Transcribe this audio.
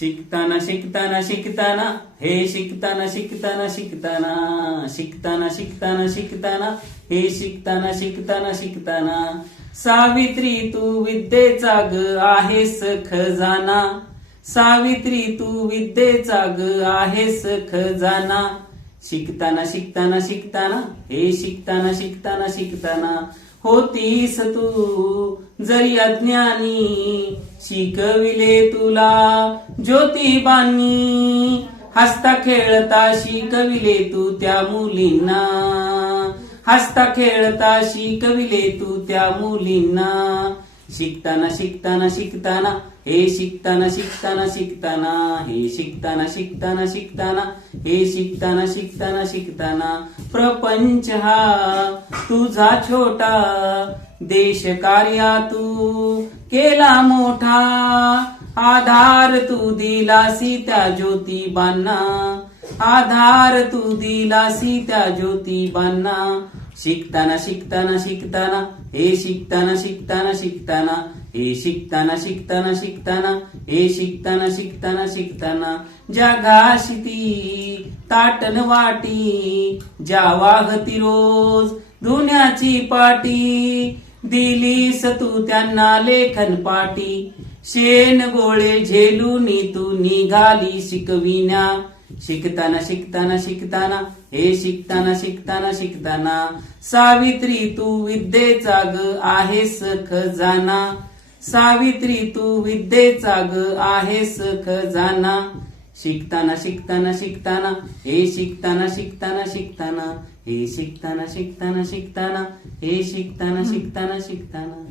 शिकताना शिकताना शिकताना हे शिकताना शिकताना शिकताना शिकताना शिकताना शिकताना हे शिकताना शिकताना शिकताना सावित्री तू विद्येचा ग आहेस खजाना सावित्री तू विद्येचा ग आहेस खजाना शिकताना शिकताना शिकताना हे शिकताना शिकताना शिकताना होतीस तू जरी अज्ञानी शिकविले तुला ज्योतिबांनी हसता खेळता शिकविले तू त्या मुलींना हसता खेळता शिकविले तू त्या मुलींना शिकताना शिकताना शिकताना हे शिकताना शिकताना शिकताना हे शिकताना शिकताना शिकताना हे शिकताना शिकताना शिकताना प्रपंच हा तुझा छोटा देश कार्या तू केला मोठा आधार तू दिलासी त्या ज्योतिबांना आधार तू दिलासी त्या ज्योतिबांना शिकताना शिकताना शिकताना हे शिकताना शिकताना शिकताना हे शिकताना शिकताना शिकताना हे शिकताना शिकताना शिकताना ज्या घाशिती ताटन वाटी ज्या वाहती रोज धुण्याची पाटी दिलीस तू त्यांना लेखन पाटी शेण गोळे झेलून तू निघाली शिकविण्या शिकताना शिकताना शिकताना हे शिकताना शिकताना शिकताना सावित्री तू विद्येचा ग आहेस खजाना सावित्री तू विद्येचा ग आहेस खजाना शिकताना शिकताना शिकताना हे शिकताना शिकताना शिकताना हे शिकताना शिकताना शिकताना हे शिकताना शिकताना शिकताना